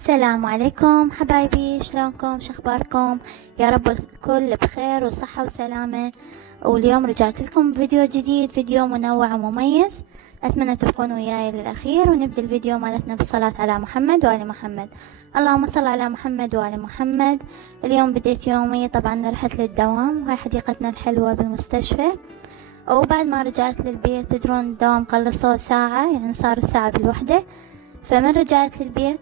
السلام عليكم حبايبي، شلونكم؟ شخباركم؟ يا رب الكل بخير وصحة وسلامة. واليوم رجعت لكم بفيديو جديد، فيديو منوع ومميز. أتمنى تبقون وياي للأخير، ونبدأ الفيديو مالتنا بالصلاة على محمد وآل محمد. اللهم صل على محمد وآل محمد. اليوم بديت يومي، طبعا رحت للدوام، وهاي حديقتنا الحلوة بالمستشفى. وبعد ما رجعت للبيت، تدرون الدوام خلصوا ساعة، يعني صار الساعة بالوحدة. فمن رجعت للبيت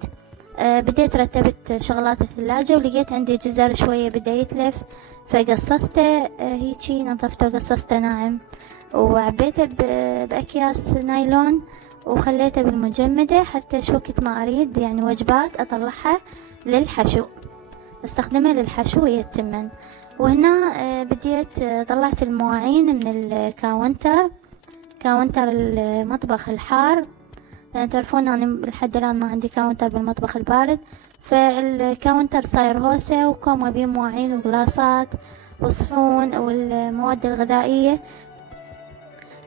بديت رتبت شغلات الثلاجة، ولقيت عندي جزر شوية بدا يتلف، فقصصته هيجي نظفته وقصصته ناعم، وعبيته بأكياس نايلون، وخليته بالمجمدة حتى شو وقت ما أريد يعني وجبات أطلعها للحشو، استخدمها للحشو ويا التمن. وهنا بديت طلعت المواعين من الكاونتر، كاونتر المطبخ الحار، لأن تعرفون أنا لحد الآن ما عندي كاونتر بالمطبخ البارد. فالكاونتر صاير هوسة، وكومة بيه مواعين وغلاصات وصحون والمواد الغذائية.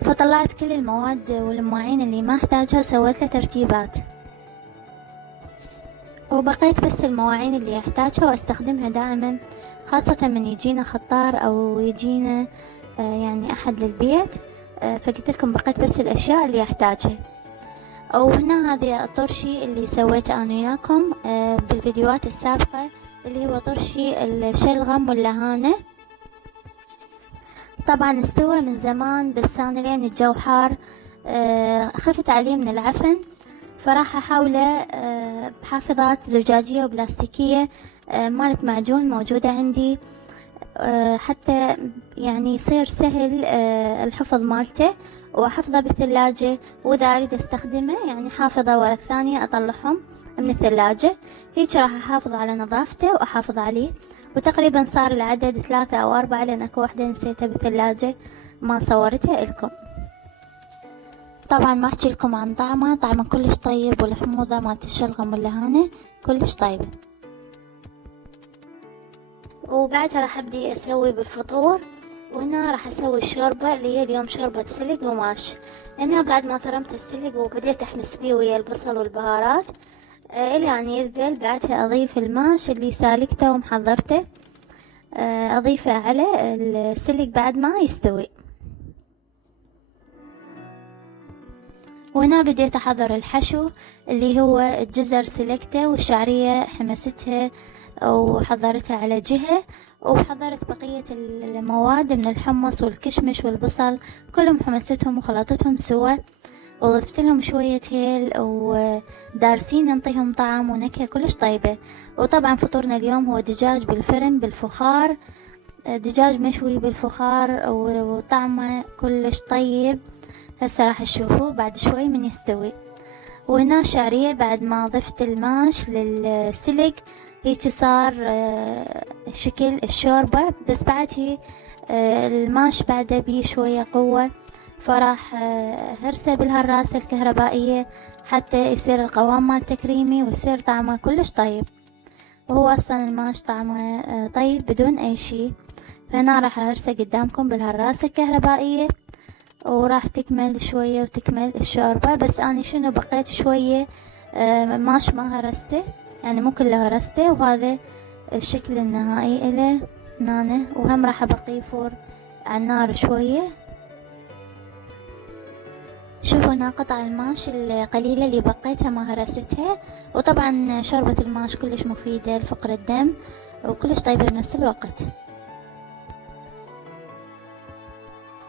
فطلعت كل المواد والمواعين اللي ما احتاجها، سويت له ترتيبات، وبقيت بس المواعين اللي احتاجها واستخدمها دائما، خاصة من يجينا خطار او يجينا يعني احد للبيت. فقلت لكم بقيت بس الاشياء اللي احتاجها. وهنا هذه الطرشي اللي سويته انا وياكم بالفيديوهات السابقة، اللي هو طرشي الشلغم واللهانة. طبعا استوى من زمان، بس انا لين الجو حار خفت عليه من العفن، فراح احاوله بحافظات زجاجية وبلاستيكية مالت معجون موجودة عندي، حتى يعني يصير سهل الحفظ مالته، واحفظه بالثلاجة، واذا اريد استخدمه يعني حافظة ورا الثانية اطلعهم من الثلاجة. هيك راح احافظ على نظافته واحافظ عليه. وتقريبا صار العدد 3 أو 4، لان اكو واحدة نسيتها بالثلاجة ما صورتها لكم. طبعا ما احكي لكم عن طعمه كلش طيب، والحموضة مالت الشلغم واللهانة كلش طيبة. وبعدها راح ابدي اسوي بالفطور. وهنا راح اسوي الشوربة، اللي هي اليوم شوربة سلق وماش. هنا بعد ما ثرمت السلق وبديت احمس بيه ويا البصل والبهارات الى ان يذبل، بعدها اضيف الماش اللي سالكته ومحضرته، اضيفه على السلق بعد ما يستوي. وهنا بديت احضر الحشو، اللي هو الجزر سلكته والشعرية حمستها وحضرتها على جهة، وحضرت بقية المواد من الحمص والكشمش والبصل، كلهم حمستهم وخلطتهم سوا، وضفت لهم شوية هيل، ودارسين ننطيهم طعم ونكهة كلش طيبة. وطبعا فطورنا اليوم هو دجاج بالفرن بالفخار، دجاج مشوي بالفخار، وطعمه كلش طيب. هسه راح تشوفوه بعد شوي من يستوي. وهنا الشعرية بعد ما ضفت الماش للسلق هيك صار شكل الشوربة، بس بعد هي الماش بعده بيه شوية قوة، فراح هرسه بالهراسة الكهربائية حتى يصير القوام مالته كريمي ويصير طعمه كلش طيب. وهو اصلا الماش طعمه طيب بدون اي شي. فهنا راح اهرسه قدامكم بالهراسة الكهربائية، وراح تكمل شوية وتكمل الشوربة. بس أنا شنو بقيت شوية ماش ما هرسته، يعني مو كله هرسته، وهذا الشكل النهائي إله هنا. وهم راح أبقيه يفور على النار شوية. شوفوا هنا قطع الماش القليلة اللي بقيتها ما هرستها. وطبعا شوربة الماش كلش مفيدة لفقر الدم، وكلش طيبة بنفس الوقت.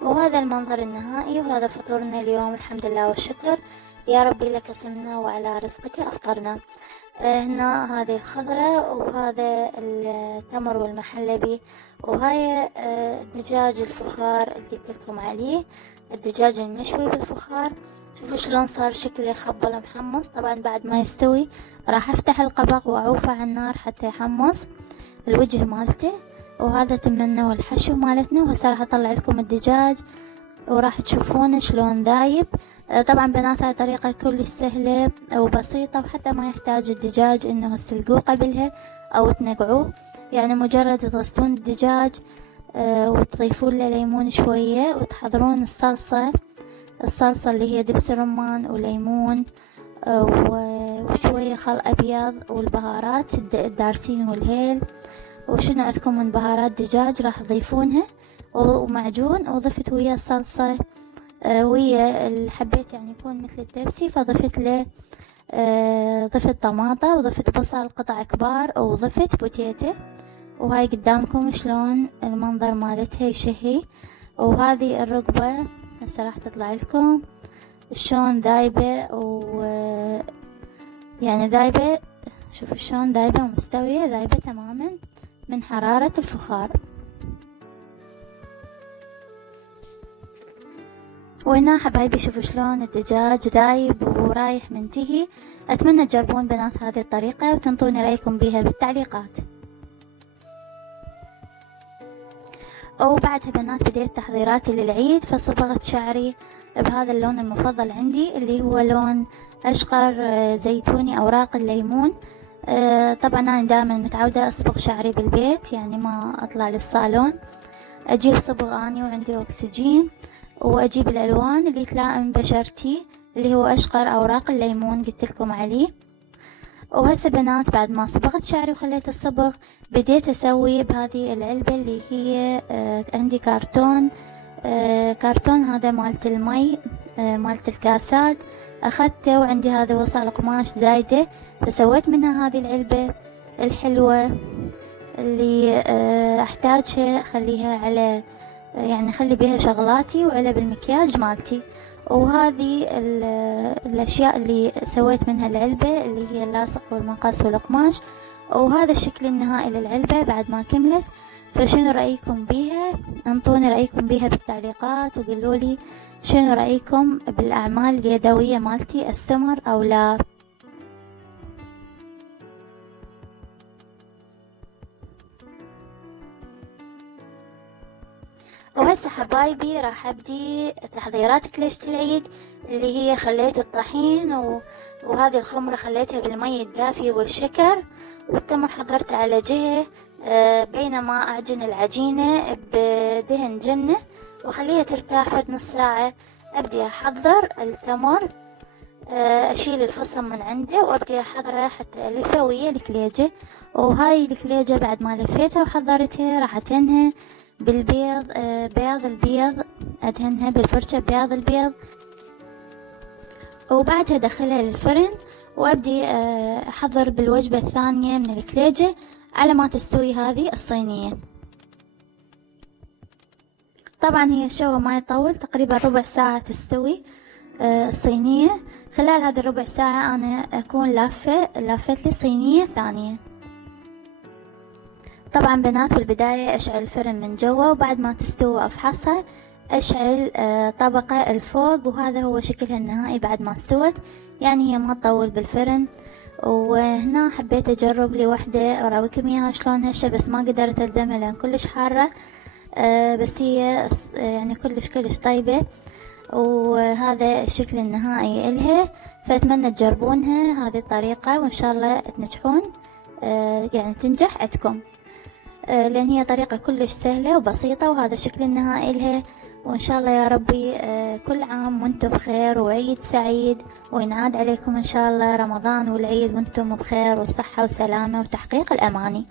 وهذا المنظر النهائي، وهذا فطورنا اليوم، الحمد لله والشكر. يا ربي لك اسمنا وعلى رزقك أفطرنا. هنا هذه الخضرة، وهذا التمر والمحلبي، وهاي دجاج الفخار اللي قلت لكم عليه، الدجاج المشوي بالفخار. شوفوا شلون صار شكله خبل محمص. طبعا بعد ما يستوي راح افتح القبق واعوفه على النار حتى يحمص الوجه مالته. وهذا تمنا والحشو مالتنا. وهسه راح اطلع لكم الدجاج وراح تشوفون شلون ذايب. طبعا بنات هاي طريقة كلش سهلة وبسيطة، وحتى ما يحتاج الدجاج انه تسلقوه قبلها او تنقعوه، يعني مجرد تغسلون الدجاج وتضيفون له ليمون شوية، وتحضرون الصلصة اللي هي دبس رمان وليمون وشوية خل أبيض والبهارات الدارسين والهيل. وشنو عندكم من بهارات دجاج راح تضيفونها، ومعجون، وضفت ويا الصلصة ويا اللي حبيت يعني يكون مثل التبسي، فضفت له ضفت طماطة وضفت بصل قطع كبار وضفت بوتيتة. وهاي قدامكم شلون المنظر مالتها يشهي. وهذه الرقبة هسه راح تطلع لكم شلون ذايبة، يعني ذايبة، شوفوا شلون ذايبة ومستوية، ذايبة تماما من حرارة الفخار. وهنا حبايبي شوفوا شلون الدجاج ذايب ورايح منتهي. أتمنى تجربون بنات هذه الطريقة وتنطوني رأيكم بيها بالتعليقات. وبعدها بنات بديت تحضيراتي للعيد، فصبغت شعري بهذا اللون المفضل عندي اللي هو لون أشقر زيتوني أوراق الليمون. طبعا أنا دائما متعودة أصبغ شعري بالبيت، يعني ما أطلع للصالون. أجيب صبغ أني وعندي أكسجين، وأجيب الألوان اللي تلائم بشرتي اللي هو أشقر أوراق الليمون قلت لكم عليه. وهسه بنات بعد ما صبغت شعري وخليت الصبغ، بديت أسوي بهذه العلبة اللي هي عندي كرتون هذا مالت المي، مالت الكاسات، أخذته وعندي هذا وصل قماش زايدة، فسويت منها هذه العلبة الحلوة اللي أحتاجها، خليها على يعني أخلي بيها شغلاتي وعلب المكياج مالتي. وهذه الأشياء اللي سويت منها العلبة اللي هي اللاصق والمقص والقماش. وهذا الشكل النهائي للعلبة بعد ما كملت. فشنو رأيكم بيها؟ انطوني رأيكم بيها بالتعليقات وقولولي شنو رأيكم بالأعمال اليدوية مالتي، استمر أو لا. وهسه حبايبي راح ابدي تحضيرات كليشة العيد اللي هي خليت الطحين وهذه الخمرة خليتها بالمي الدافي والشكر، والتمر حضرته على جهة، بينما اعجن العجينة بدهن جنة وخليها ترتاح فد نص ساعة. ابدي احضر التمر، اشيل الفصم من عنده وابدي احضره حتى الفه ويا الكليجة. وهاي الكليجة بعد ما لفيتها وحضرتها راح ادهنها بالبيض، بياض البيض، أدهنها بالفرشة بياض البيض، وبعدها أدخلها للفرن وأبدي أحضر بالوجبة الثانية من الكليجة على ما تستوي هذه الصينية. طبعا هي الشوى ما يطول، تقريبا ربع ساعة تستوي الصينية. خلال هذه الربع ساعة أنا أكون لافت لي صينية ثانية. طبعا بنات بالبداية أشعل الفرن من جوا، وبعد ما تستوي أفحصها، أشعل طبقة الفوق، وهذا هو شكلها النهائي بعد ما استوت، يعني هي ما تطول بالفرن. وهنا حبيت أجرب لي وحدة أراويكم إياها شلون هشة، بس ما قدرت ألزمها لأن كلش حارة، بس هي يعني كلش طيبة، وهذا الشكل النهائي إلها. فأتمنى تجربونها هذه الطريقة وإن شاء الله تنجحون، يعني تنجح عندكم، لأن هي طريقة كلش سهلة وبسيطة، وهذا الشكل النهائي لها. وإن شاء الله يا ربي كل عام وانتم بخير وعيد سعيد، وينعاد عليكم إن شاء الله رمضان والعيد وانتم بخير وصحة وسلامة وتحقيق الأماني.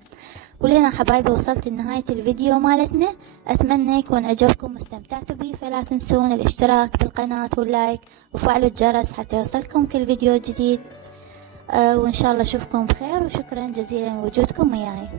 ولهنا حبايبي وصلت لنهاية الفيديو مالتنا، أتمنى يكون عجبكم واستمتعتوا به. فلا تنسون الاشتراك بالقناة واللايك وفعلوا الجرس حتى يوصلكم كل فيديو جديد. وإن شاء الله أشوفكم بخير، وشكرا جزيلا لوجودكم وياي.